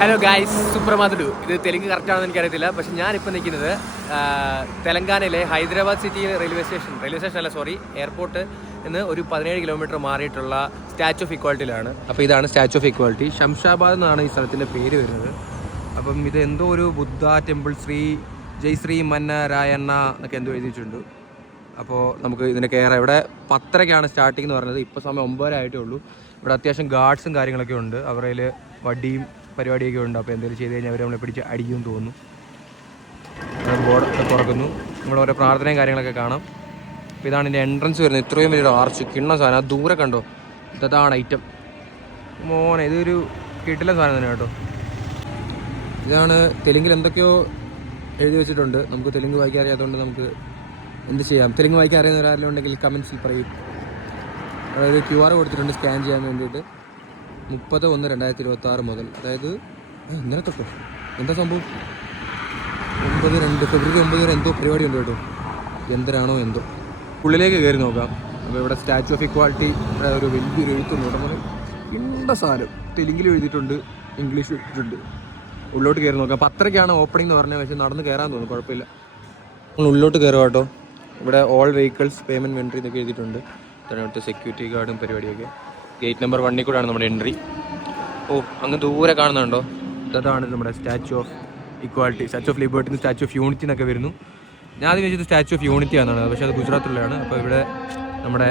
Hello guys, സുപ്രമാതുഡു. ഇത് തെലുങ്ക് കറക്റ്റാണെന്ന് എനിക്കറിയത്തില്ല. പക്ഷെ ഞാനിപ്പോൾ നിൽക്കുന്നത് തെലങ്കാനയിലെ ഹൈദരാബാദ് സിറ്റി റെയിൽവേ സ്റ്റേഷൻ അല്ല, സോറി, എയർപോർട്ട് എന്ന് ഒരു 17 കിലോമീറ്റർ മാറിയിട്ടുള്ള സ്റ്റാച്യു ഓഫ് ഇക്വാലിറ്റിയിലാണ്. അപ്പോൾ ഇതാണ് സ്റ്റാച്യു ഓഫ് ഇക്വാലിറ്റി. ശംഷാബാദ് എന്നാണ് ഈ സ്ഥലത്തിൻ്റെ പേര് വരുന്നത്. അപ്പം ഇത് എന്തോ ഒരു ബുദ്ധ ടെമ്പിൾ, ജയ് ശ്രീ മന്ന രായണ്ണ എന്നൊക്കെ എന്തോ എഴുതി വെച്ചിട്ടുണ്ട്. അപ്പോൾ നമുക്ക് ഇതിനെ കയറാം. ഇവിടെ 10:30 സ്റ്റാർട്ടിംഗ് എന്ന് പറഞ്ഞത്. ഇപ്പോൾ സമയം 9:30 ആയിട്ടേ ഉള്ളൂ. ഇവിടെ അത്യാവശ്യം ഗാർഡ്സും കാര്യങ്ങളൊക്കെ ഉണ്ട്. അവരുടെ വടിയും പരിപാടിയൊക്കെ ഉണ്ട്. അപ്പോൾ എന്തെങ്കിലും ചെയ്ത് കഴിഞ്ഞാൽ അവർ നമ്മളെ പിടിച്ച് അടിക്കുമെന്ന് തോന്നുന്നു. ബോർഡൊക്കെ തുറക്കുന്നു. നമ്മൾ ഓരോ പ്രാർത്ഥനയും കാര്യങ്ങളൊക്കെ കാണാം. അപ്പോൾ ഇതാണ് എൻ്റെ എൻട്രൻസ് വരുന്നത്. ഇത്രയും വലിയൊരു ആർച്ച്, കിണ്ണ സാധനം. അത് ദൂരെ കണ്ടോ, ഇതാണ് ഐറ്റം. മോനെ, ഇതൊരു കിട്ടില്ല സാധനം തന്നെ കേട്ടോ. ഇതാണ് തെലുങ്കിൽ എന്തൊക്കെയോ എഴുതി വെച്ചിട്ടുണ്ട്. നമുക്ക് തെലുങ്ക് വായിക്കാൻ അറിയാത്തതുകൊണ്ട് നമുക്ക് എന്ത് ചെയ്യാം. തെലുങ്ക് വായിക്കാൻ അറിയുന്ന ഒരാരെങ്കിലും ഉണ്ടെങ്കിൽ കമൻസിൽ പറയും. അതായത് QR കൊടുത്തിട്ടുണ്ട് സ്കാൻ ചെയ്യാൻ വേണ്ടിയിട്ട്. 30/1/2026 മുതൽ, അതായത് ഇന്നലെ തൊട്ടോ എന്താ സംഭവം, 9/2 ഫെബ്രുവരി 9 വരെ എന്തോ പരിപാടി ഉണ്ട് കേട്ടോ. എന്തരാണോ എന്തോ. ഉള്ളിലേക്ക് കയറി നോക്കാം. അപ്പോൾ ഇവിടെ സ്റ്റാച്യു ഓഫ് ഇക്വാലിറ്റി ഒരു വലിയൊരു എഴുത്തുണ്ട് കേട്ടോ. അങ്ങനെ ഇന്ന സാധനം തെലുങ്കിൽ എഴുതിയിട്ടുണ്ട്, ഇംഗ്ലീഷ് എഴുതിയിട്ടുണ്ട്. ഉള്ളോട്ട് കയറി നോക്കാം. 10:30 ഓപ്പണിംഗ് എന്ന് പറഞ്ഞാൽ, പക്ഷേ നടന്ന് കയറാൻ തോന്നുന്നു, കുഴപ്പമില്ല. നമ്മൾ ഉള്ളിലോട്ട് കയറുക കേട്ടോ. ഇവിടെ ഓൾ വെഹിക്കിൾസ് പേയ്മെൻറ്റ് എൻട്രി എന്നൊക്കെ എഴുതിയിട്ടുണ്ട്. അതിനടുത്ത് സെക്യൂരിറ്റി ഗാർഡും പരിപാടിയൊക്കെ. ഗേറ്റ് നമ്പർ 1 കൂടെയാണ് നമ്മുടെ എൻട്രി. അങ്ങ് ദൂരെ കാണുന്നുണ്ടോ, അതാണ് നമ്മുടെ statue of equality. Statue of liberty, statue of unity എന്നൊക്കെ വരുന്നു. ഞാൻ ആദ്യം വെച്ചത് സ്റ്റാച്യു ഓഫ് യൂണിറ്റി ആണെന്നാണ്, പക്ഷേ അത് ഗുജറാത്തിലുള്ളതാണ്. അപ്പോൾ ഇവിടെ നമ്മുടെ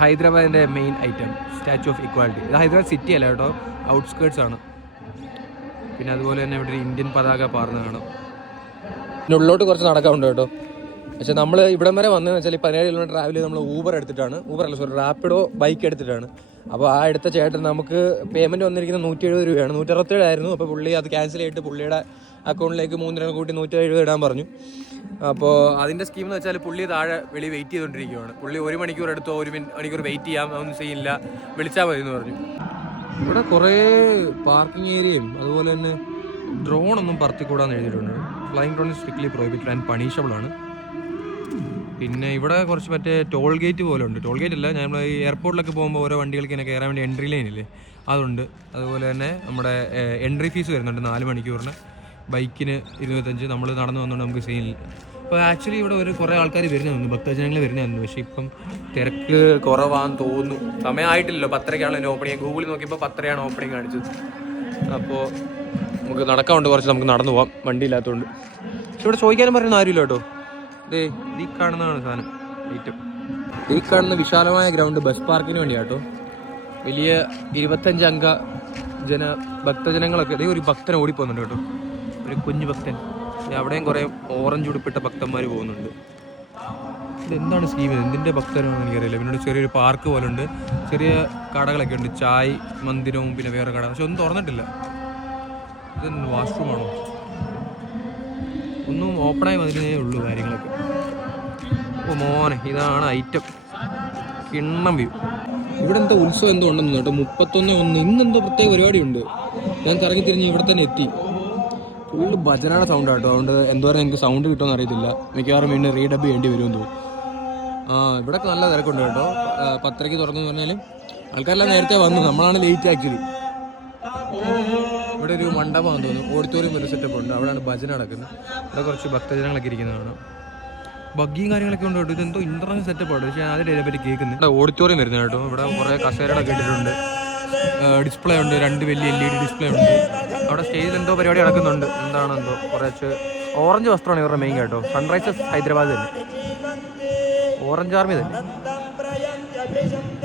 ഹൈദരാബാദിൻ്റെ main item statue of equality. ഇത് ഹൈദരാബാദ് സിറ്റി അല്ല കേട്ടോ, ഔട്ട്സ്കേർട്സ് ആണ്. പിന്നെ അതുപോലെ തന്നെ ഇവിടെ ഒരു ഇന്ത്യൻ പതാക പാർന്ന് കാണാം. പിന്നെ ഉള്ളോട്ട് കുറച്ച് നടക്കാറുണ്ട് കേട്ടോ. പക്ഷേ നമ്മൾ ഇവിടം വരെ വന്നതെന്ന് വെച്ചാൽ 17 കിലോമീറ്റർ ട്രാവൽ ചെയ്ത് നമ്മൾ ഊബർ എടുത്തിട്ടാണ്. റാപ്പിഡോ ബൈക്ക് എടുത്തിട്ടാണ്. അപ്പോൾ ആ എടുത്ത ചേട്ടൻ നമുക്ക് പേയ്മെൻറ്റ് വന്നിരിക്കുന്നത് 170 രൂപയാണ്. 167 ആയിരുന്നു. അപ്പോൾ പുള്ളി അത് ക്യാൻസൽ ചെയ്തിട്ട് പുള്ളിയുടെ അക്കൗണ്ടിലേക്ക് 3 രൂപ കൂട്ടി 170 ഇടാൻ പറഞ്ഞു. അപ്പോൾ അതിൻ്റെ സ്കീം എന്ന് വെച്ചാൽ പുള്ളി താഴെ വെളി വെയിറ്റ് ചെയ്തുകൊണ്ടിരിക്കുകയാണ്. പുള്ളി 1 മണിക്കൂർ എടുത്തോ, 1 മണിക്കൂർ വെയിറ്റ് ചെയ്യാം, അതൊന്നും ചെയ്യില്ല, വിളിച്ചാൽ മതി എന്ന് പറഞ്ഞു. ഇവിടെ കുറേ പാർക്കിംഗ് ഏരിയയും അതുപോലെ തന്നെ ഡ്രോണൊന്നും പറത്തിക്കൂടാന്ന് എഴുതിയിട്ടുണ്ട്. Flying drone strictly prohibited and punishable ആണ്. പിന്നെ ഇവിടെ കുറച്ച് മറ്റേ ടോൾ ഗേറ്റ് പോലെ ഉണ്ട്. ടോൾ ഗേറ്റ് അല്ല, നമ്മൾ ഈ എയർപോർട്ടിലൊക്കെ പോകുമ്പോൾ ഓരോ വണ്ടികൾക്ക് ഇങ്ങനെ കയറാൻ വേണ്ടി എൻട്രി ലൈൻ ഇല്ലേ, അതുണ്ട്. അതുപോലെ തന്നെ നമ്മുടെ എൻട്രി ഫീസ് വരുന്നുണ്ട് 4 മണിക്കൂറിന്. ബൈക്കിന് 25, നമ്മൾ നടന്നു വന്നുകൊണ്ട് നമുക്ക് സീനില്ല. അപ്പോൾ ആക്ച്വലി ഇവിടെ കുറേ ആൾക്കാർ വരുന്നുണ്ട്, ഭക്തജനങ്ങൾ വരുന്നുണ്ട്. പക്ഷേ ഇപ്പം തിരക്ക് കുറവാന്ന് തോന്നുന്നു. സമയമായിട്ടില്ലല്ലോ, 10:30 ഓപ്പണിങ്. ഗൂഗിളിൽ നോക്കിയപ്പോൾ 10:30 ഓപ്പണിങ് കാണിച്ചത്. അപ്പോൾ നമുക്ക് നടക്കാറുണ്ട് കുറച്ച്, നമുക്ക് നടന്നു പോകാം വണ്ടി ഇല്ലാത്തതുകൊണ്ട്. പക്ഷെ ഇവിടെ ചോദിക്കാനും പറയുന്ന ആരുമില്ല കേട്ടോ. ഈ കാണുന്നതാണ് സാധനം ഐറ്റം. ഈ കാണുന്ന വിശാലമായ ഗ്രൗണ്ട് ബസ് പാർക്കിന് വേണ്ടിയാട്ടോ. വലിയ 25 അംഗ ഭക്തജനങ്ങളൊക്കെ. ഒരു ഭക്തൻ ഓടിപ്പോകുന്നുണ്ട് കേട്ടോ, ഒരു കുഞ്ഞു ഭക്തൻ. അവിടെയും കുറേ ഓറഞ്ച് ഉടുപ്പിട്ട ഭക്തന്മാർ പോകുന്നുണ്ട്. ഇതെന്താണ് സ്കീം, എന്തിൻ്റെ ഭക്തനാണെന്ന് എനിക്കറിയില്ല. പിന്നെ ചെറിയൊരു പാർക്ക് പോലെ ഉണ്ട്, ചെറിയ കടകളൊക്കെ ഉണ്ട്, ചായ് മന്ദിരവും പിന്നെ വേറെ കട. പക്ഷെ ഒന്നും തുറന്നിട്ടില്ല. ഇത് വാഷ്റൂമാണോ, ഒന്നും ഓപ്പണായി വന്നിട്ടേ ഉള്ളൂ കാര്യങ്ങളൊക്കെ. മോനെ, ഇതാണ് ഐറ്റം. കിണ്ണം വ്യൂ. ഇവിടെ എന്തോ ഉത്സവം എന്തോ ഉണ്ടെന്ന് കേട്ടോ. 31/1 ഇന്നെന്തോ പ്രത്യേക പരിപാടിയുണ്ട്. ഞാൻ കറങ്ങി തിരിഞ്ഞ് ഇവിടെ തന്നെ എത്തി. ഫുള്ള് ഭജനയുടെ സൗണ്ട് കേട്ടോ. അതുകൊണ്ട് എന്തോരം എനിക്ക് സൗണ്ട് കിട്ടുമെന്ന് അറിയത്തില്ല. മിക്കവാറും വീണ്ടും റീഡബ് ചെയ്യേണ്ടി വരുമെന്ന് തോന്നുന്നു. ഇവിടെ നല്ല തിരക്കുണ്ട് കേട്ടോ. 10:30 തുറന്നു പറഞ്ഞാൽ ആൾക്കാരെല്ലാം നേരത്തെ വന്നു, നമ്മളാണ് ലേറ്റ് ആക്ച്വലി. ഇവിടെ ഒരു മണ്ഡപമാണെന്ന് തോന്നുന്നു, ഓഡിറ്റോറിയം ഒരു സെറ്റപ്പ് ഉണ്ട്. അവിടെയാണ് ഭജന നടക്കുന്നത്. ഇവിടെ കുറച്ച് ഭക്തജനങ്ങളൊക്കെ ഇരിക്കുന്നതാണ്. ബഗ്ഗിയും കാര്യങ്ങളൊക്കെ ഉണ്ട് കേട്ടോ. ഇതെന്തോ ഇന്റർനാഷണൽ സെറ്റപ്പാണ്, പക്ഷേ ഞാൻ അതിൻ്റെ പറ്റി കേൾക്കുന്നത്. ഇവിടെ ഓഡിറ്റോറിയം വരുന്നത് കേട്ടോ. ഇവിടെ കുറേ കസേരകളൊക്കെ ഇട്ടിട്ടുണ്ട്. ഡിസ്പ്ലേ ഉണ്ട്, 2 വലിയ LED ഡിസ്പ്ലേ ഉണ്ട്. അവിടെ സ്റ്റേജിൽ എന്തോ പരിപാടി നടക്കുന്നുണ്ട്. എന്താണെന്തോ കുറച്ച് ഓറഞ്ച് വസ്ത്രമാണ് ഇവരുടെ മെയിൻ കേട്ടോ. സൺറൈസേഴ്സ് ഹൈദരാബാദ് തന്നെ, ഓറഞ്ച് ആർമി തന്നെ.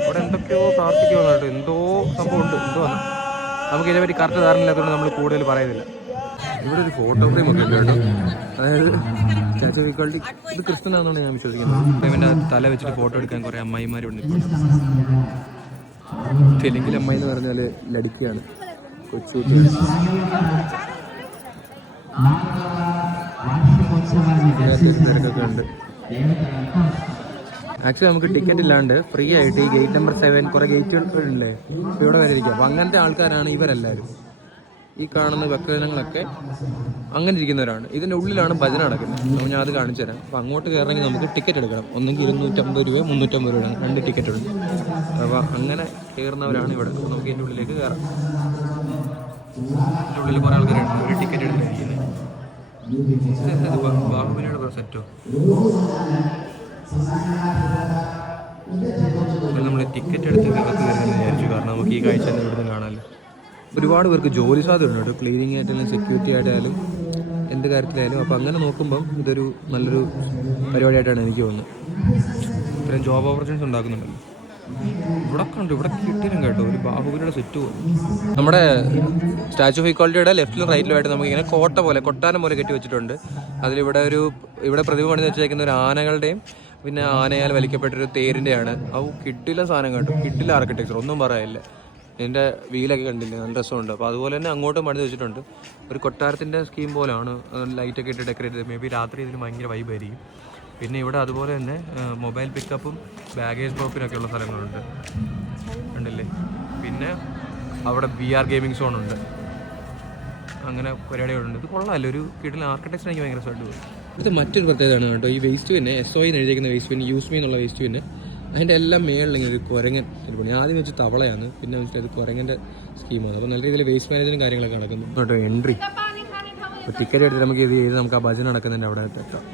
ഇവിടെ എന്തൊക്കെയോ പ്രാർത്ഥിക്കുമെന്ന് കേട്ടോ. എന്തോ സംഭവം ഉണ്ട്, എന്തോ വന്നു. നമുക്ക് ഇതിനെപ്പറ്റി കറക്റ്റ് ധാരണയില്ലാത്തതുകൊണ്ട് നമ്മൾ കൂടുതൽ പറയുന്നില്ല. ഇവിടെ ഒരു ഫോട്ടോ ഫ്രെയിം ഒക്കെ ഉണ്ട് കേട്ടോ. അതായത് സ്റ്റാച്യു ഓഫ് ഇക്വാലിറ്റി ഇത് ക്രിസ്ത്യനാണെന്നാണ് ഞാൻ വിശ്വസിക്കുന്നത്. ഇവൻ്റെ തല വെച്ചിട്ട് ഫോട്ടോ എടുക്കാൻ കുറേ അമ്മായിമാരുണ്ട്. തെലുങ്കിൽ അമ്മായി എന്ന് പറഞ്ഞാൽ ലടിക്കുകയാണ്, കൊച്ചുകുട്ടി. തിരക്കൊക്കെ ഉണ്ട്. ആക്ച്വലി നമുക്ക് ടിക്കറ്റ് ഇല്ലാണ്ട് ഫ്രീ ആയിട്ട് ഈ ഗേറ്റ് നമ്പർ 7 കുറേ ഗേറ്റുകളില്ലേ, ഇവിടെ വരെ ഇരിക്കുക. അപ്പോൾ അങ്ങനത്തെ ആൾക്കാരാണ് ഇവരെല്ലാവരും. ഈ കാണുന്ന ഭക്തജനങ്ങളൊക്കെ അങ്ങനെ ഇരിക്കുന്നവരാണ്. ഇതിൻ്റെ ഉള്ളിലാണ് ഭജന നടക്കുന്നത്. അപ്പോൾ ഞാൻ അത് കാണിച്ചു തരാം. അപ്പോൾ അങ്ങോട്ട് കയറണമെങ്കിൽ നമുക്ക് ടിക്കറ്റ് എടുക്കണം. ഒന്നെങ്കിൽ 250 രൂപ 350 രൂപ, 2 ടിക്കറ്റ് ഉണ്ട്. അപ്പോൾ അങ്ങനെ കയറുന്നവരാണ് ഇവിടെ. അപ്പോൾ നമുക്ക് ഇതിൻ്റെ ഉള്ളിലേക്ക് കയറാം. അതിൻ്റെ ഉള്ളിൽ കുറേ ആൾക്കാരുണ്ട് ഒരു ടിക്കറ്റ് എടുത്തിരിക്കുന്നത്. ബാഹുബലിയുടെ സെറ്റോ നമ്മൾ ടിക്കറ്റ് എടുത്ത് അകത്ത് കയറുമെന്ന് വിചാരിച്ചു. കാരണം നമുക്ക് ഈ കാഴ്ച തന്നെ ഇവിടുന്ന് കാണാമല്ലോ. ഒരുപാട് പേർക്ക് ജോലി സാധ്യത ഉണ്ട്, ക്ലീനിങ് ആയിട്ടായാലും സെക്യൂരിറ്റി ആയിട്ടായാലും എന്ത് കാര്യത്തിലായാലും. അപ്പോൾ അങ്ങനെ നോക്കുമ്പം ഇതൊരു നല്ലൊരു പരിപാടിയായിട്ടാണ് എനിക്ക് തോന്നുന്നത്. ഇത്രയും ജോബ് ഓപ്പർച്യൂണിറ്റീസ് ഉണ്ടാക്കുന്നുണ്ടല്ലോ. ഇവിടെ കണ്ടു, ഇവിടെ കിട്ടിയും കേട്ടോ ഒരു ബാഹുബലിയുടെ സെറ്റ് പോകും. നമ്മുടെ സ്റ്റാച്യു ഓഫ് ഈക്വാലിറ്റിയുടെ ലെഫ്റ്റിലും റൈറ്റിലും ആയിട്ട് നമുക്കിങ്ങനെ കോട്ട പോലെ കൊട്ടാരം പോലെ കെട്ടി വെച്ചിട്ടുണ്ട്. അതിലിവിടെ ഇവിടെ പ്രതിമ പണി വെച്ചേക്കുന്ന ഒരു ആനകളുടെയും പിന്നെ ആനയാൽ വലിക്കപ്പെട്ടൊരു തേരിൻ്റെയാണ്. കിട്ടില്ല സാധനം കേട്ടോ, കിട്ടില്ല ആർക്കിടെക്ചർ, ഒന്നും പറയാനില്ല. ഇതിൻ്റെ വീലൊക്കെ കണ്ടില്ലേ, നല്ല രസമുണ്ട്. അപ്പോൾ അതുപോലെ തന്നെ അങ്ങോട്ടും പണിത് വെച്ചിട്ടുണ്ട്. ഒരു കൊട്ടാരത്തിൻ്റെ സ്കീം പോലെയാണ്, ലൈറ്റൊക്കെ ഇട്ട് ഡെക്കറേറ്റ് ചെയ്ത്. മേ ബി രാത്രി ഇതിന് ഭയങ്കര വൈബായിരിക്കും. പിന്നെ ഇവിടെ അതുപോലെ തന്നെ മൊബൈൽ പിക്കപ്പും ബാഗേജ് ഡ്രോപ്പിനൊക്കെ ഉള്ള സ്ഥലങ്ങളുണ്ട് ഉണ്ടല്ലേ. പിന്നെ അവിടെ VR ഗെയിമിംഗ് സോണുണ്ട്. അങ്ങനെ പരിപാടികളുണ്ട്. ഇത് കൊള്ളാമല്ലോ, ഒരു കിടിലൻ ആർക്കിടെക്ചർ എനിക്ക് ഭയങ്കര രസമായിട്ട് പോകും. ഇത് മറ്റൊരു പ്രത്യേകതയാണ് കേട്ടോ. ഈ വേസ്റ്റ് പിന്നെ SOI എന്ന് എഴുതിയിരിക്കുന്ന വേസ്റ്റ് പിന്നെ യൂസ് മീ എന്നുള്ള വേസ്റ്റ് പിന്നെ അതിൻ്റെ എല്ലാം മേളിൽ ഇങ്ങനെ ഒരു കുരങ്ങൻ പണി. ആദ്യം വെച്ച് തവളയാണ്, പിന്നെ വെച്ചിട്ട് അത് കുരങ്ങൻ്റെ സ്കീമാണ്. അപ്പോൾ നല്ല രീതിയിൽ വേസ്റ്റ് മാനേജ്മെൻറ്റും കാര്യങ്ങളൊക്കെ നടക്കുന്നു കേട്ടോ. എൻട്രി അപ്പോൾ ടിക്കറ്റ് എടുത്ത് നമുക്ക് ഇത് ചെയ്ത് നമുക്ക് ആ ഭജന നടക്കുന്നതിൻ്റെ അവിടെ എത്താം.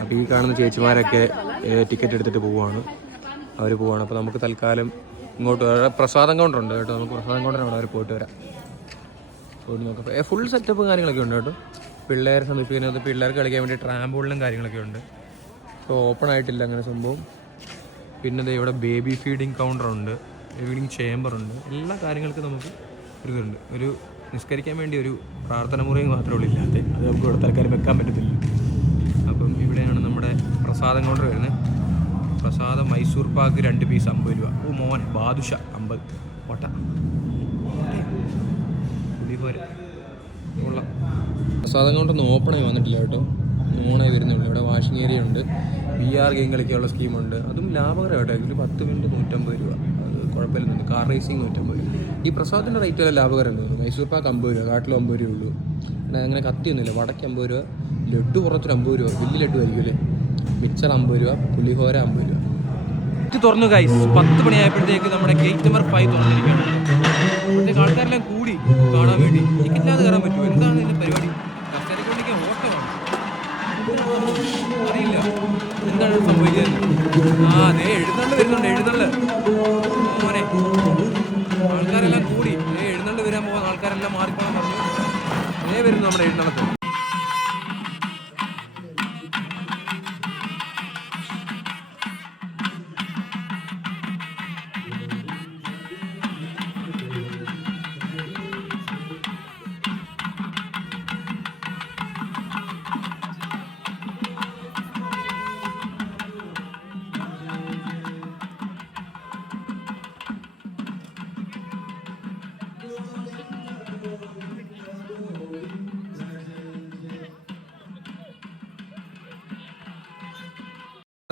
അപ്പോൾ ഈ കാണുന്ന ചേച്ചിമാരൊക്കെ ടിക്കറ്റ് എടുത്തിട്ട് പോവുകയാണ്, അവർ പോവുകയാണ്. അപ്പോൾ നമുക്ക് തൽക്കാലം ഇങ്ങോട്ട് പ്രസാദം കൗണ്ടറുണ്ട് കേട്ടോ. നമുക്ക് പ്രസാദം കൗണ്ടറിന് അവിടെ അവർ പോയിട്ട് വരാം. പോയിട്ട് നോക്കാം. ഫുൾ സെറ്റപ്പ് കാര്യങ്ങളൊക്കെ ഉണ്ട് കേട്ടോ. പിള്ളേരെ സമീപിക്കുന്നത്, പിള്ളേർക്ക് കളിക്കാൻ വേണ്ടി ട്രാമ്പോളിനും കാര്യങ്ങളൊക്കെ ഉണ്ട്. ഇപ്പോൾ ഓപ്പൺ ആയിട്ടില്ല അങ്ങനെ സംഭവം. പിന്നെ ഇവിടെ ബേബി ഫീഡിങ് കൗണ്ടറുണ്ട്, ഫീഡിങ് ചേമ്പറുണ്ട്. എല്ലാ കാര്യങ്ങൾക്കും നമുക്ക് ഇതുണ്ട്. ഒരു നിസ്കരിക്കാൻ വേണ്ടി ഒരു പ്രാർത്ഥന മുറിയും മാത്രമേ ഉള്ളൂ ഇല്ലാതെ. അത് നമുക്ക് ഇവിടെ തൽക്കാലം വെക്കാൻ പറ്റത്തില്ല. അപ്പം ഇവിടെയാണ് നമ്മുടെ പ്രസാദം കൗണ്ടർ വരുന്നത്. പ്രസാദം മൈസൂർ പാക്ക് 2 പീസ് 50 രൂപ. ഓ മോൻ ബാദുഷ 50 കോട്ട പുലിഹോര കൊള്ളാം. പ്രസാദം കൗണ്ടറൊന്നും ഓപ്പണായി വന്നിട്ടില്ല കേട്ടോ, ഓണായി വരുന്നുള്ളൂ. ഇവിടെ വാഷിംഗ് ഏരിയ ഉണ്ട്, VR ഗെയിം കളിക്കാനുള്ള സ്കീമുണ്ട്. അതും ലാഭകരം കേട്ടോ. ഇതിൽ 10 മിനിറ്റ് 150 രൂപ. അത് കുഴപ്പമില്ല. കാർ റേസിംഗ് 150 രൂപ. ഈ പ്രസാദത്തിൻ്റെ റേറ്റ് വല്ല ലാഭകരം തോന്നുന്നു. മൈസൂർ പാക്ക് 50 രൂപ, കാട്ടിലും 50 രൂപ ഉള്ളൂ. അങ്ങനെ കത്തിയൊന്നുമില്ല. വടക്ക് 50 രൂപ, ലഡ്ഡു പുറത്തൊരു 50 രൂപ, വലിയ ലഡ്ഡു ആയിരിക്കും അല്ലേ. മിക്സർ 50 രൂപ, പുലിഹോര 50 രൂപ. ഇത് തുറന്നു ഗൈസ്. 10 മണിയായപ്പോഴത്തേക്ക് നമ്മുടെ ഗേറ്റ് നമ്പർ 5 തുറന്നിരിക്കുകയാണ്. അപ്പോഴത്തേക്ക് ആൾക്കാരെല്ലാം കൂടി കാണാൻ വേണ്ടി. എനിക്കില്ലാതെ കയറാൻ പറ്റുമോ? എന്താണ് ഇതിൻ്റെ പരിപാടി? കസ്റ്റഡിക്കൊണ്ടിരിക്കാൻ ഓട്ടമാണ്, അറിയില്ല എന്താണ് സംഭവിക്കുന്നത്. അതെ എഴുന്നള്ള് വരുന്നുണ്ട്, എഴുന്നള്ള് മോനെ. ആൾക്കാരെല്ലാം കൂടി എഴുന്നള്ള് വരാൻ പോകുന്ന ആൾക്കാരെല്ലാം മാറിപ്പോകാൻ പറഞ്ഞു. വരുന്നു നമ്മുടെ എഴുന്നള്ളത്ത്.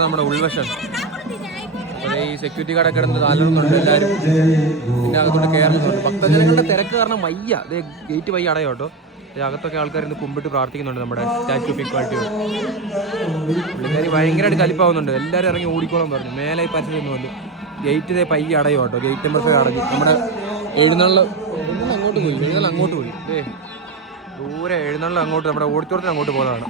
നമ്മുടെ ഉൾവശം ഈ സെക്യൂരിറ്റി കാർഡൊക്കെ കിടന്ന് താലോന്നുണ്ട് എല്ലാവരും. പിന്നെ അകത്തോട്ട് കയറുന്നുണ്ട്. ഭക്തജനങ്ങളുടെ തിരക്ക് കാരണം വയ്യ. അതേ ഗേറ്റ് വയ്യ അടയോ കേട്ടോ. അകത്തൊക്കെ ആൾക്കാർ ഇന്ന് കുമ്പിട്ട് പ്രാർത്ഥിക്കുന്നുണ്ട് നമ്മുടെ സ്റ്റാച്യു ഓഫ് ഈക്വാലിറ്റി. പുള്ളിക്കാരി ഭയങ്കരമായിട്ട് കലിപ്പാവുന്നുണ്ട്. എല്ലാവരും ഇറങ്ങി ഓടിക്കോളം പറഞ്ഞു. മേലെ ഈ പരിസരമൊന്നുമല്ല. ഗേറ്റ് ഇതേ പയ്യ അടയോ കേട്ടോ. ഗേറ്റ് നമ്പർ 5 അടഞ്ഞു. നമ്മുടെ എഴുന്നള്ള് അങ്ങോട്ട് പോയി, അങ്ങോട്ട് പോയി. ദൂരെ എഴുന്നള്ള് അങ്ങോട്ട് നമ്മുടെ ഓഡിറ്റോറിയത്തിന് അങ്ങോട്ട് പോയതാണ്.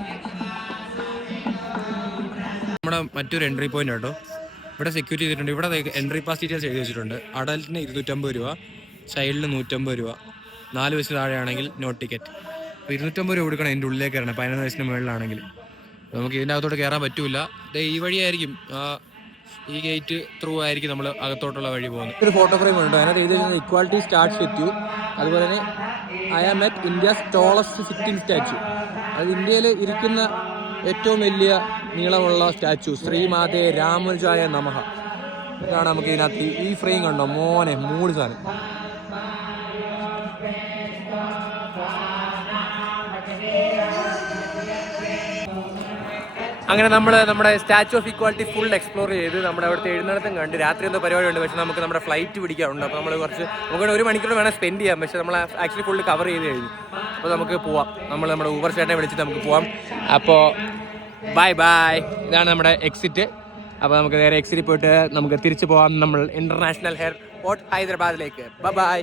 നമ്മുടെ മറ്റൊരു എൻട്രി പോയിന്റ് കേട്ടോ. ഇവിടെ സെക്യൂരിറ്റി ചെയ്തിട്ടുണ്ട്. ഇവിടെ എൻട്രി പാസ് ഡീറ്റെയിൽസ് എഴുതി വെച്ചിട്ടുണ്ട്. അഡൽറ്റിന് 250 രൂപ, ചൈൽഡിന് 150 രൂപ, 4 വയസ്സിന് താഴെയാണെങ്കിൽ നോ ടിക്കറ്റ്. അപ്പോൾ 250 രൂപ കൊടുക്കണം ഇതിൻ്റെ ഉള്ളിലേക്ക് കയറണം. 11 വയസ്സിന് മുകളിലാണെങ്കിൽ നമുക്ക് ഇതിൻ്റെ അകത്തോട്ട് കയറാൻ പറ്റൂല. ഈ വഴിയായിരിക്കും, ഈ ഗേറ്റ് ത്രൂ ആയിരിക്കും നമ്മൾ അകത്തോട്ടുള്ള വഴി പോകുന്നത്. ഒരു ഫോട്ടോ ഫ്രെയിം ഉണ്ട്, അതിനകത്ത് എഴുതി വെച്ചിരുന്നത് ഇക്വാലിറ്റി സ്റ്റാർട്ട്സ് വിത്ത് യു. അതുപോലെ തന്നെ I am at India's tallest sitting statue. അത് ഇന്ത്യയിൽ ഇരിക്കുന്ന ഏറ്റവും വലിയ നീളമുള്ള സ്റ്റാച്യു, ശ്രീമാതേ രാമനുജായ നമഃ. ഇതാണ് നമുക്ക് ഇതിനകത്ത് ഈ ഫ്രെയിം കണ്ടോ മോനെ, 3 സാധനം. അങ്ങനെ നമ്മൾ നമ്മുടെ statue of equality full explore ചെയ്ത് നമ്മുടെ അവിടുത്തെ എഴുന്നള്ളത്തും കണ്ട്. രാത്രി എന്തോ പരിപാടിയുണ്ട്, പക്ഷേ നമുക്ക് നമ്മുടെ ഫ്ലൈറ്റ് പിടിക്കാറുണ്ട്. അപ്പോൾ നമ്മൾ നമുക്ക് 1 മണിക്കൂർ വേണം സ്പെൻഡ് ചെയ്യാം. പക്ഷേ നമ്മൾ ആക്ച്വലി ഫുള്ള് കവർ ചെയ്ത് കഴിഞ്ഞു. അപ്പോൾ നമുക്ക് പോവാം. നമ്മുടെ ഊബർ ചേട്ടനെ വിളിച്ചിട്ട് നമുക്ക് പോവാം. അപ്പോൾ ബൈ ബൈ. ഇതാണ് നമ്മുടെ എക്സിറ്റ്. അപ്പോൾ നമുക്ക് നേരെ എക്സിറ്റിൽ പോയിട്ട് നമുക്ക് തിരിച്ചു പോകാം നമ്മൾ ഇൻ്റർനാഷണൽ എയർപോർട്ട് ഹൈദരാബാദിലേക്ക്. Bye by.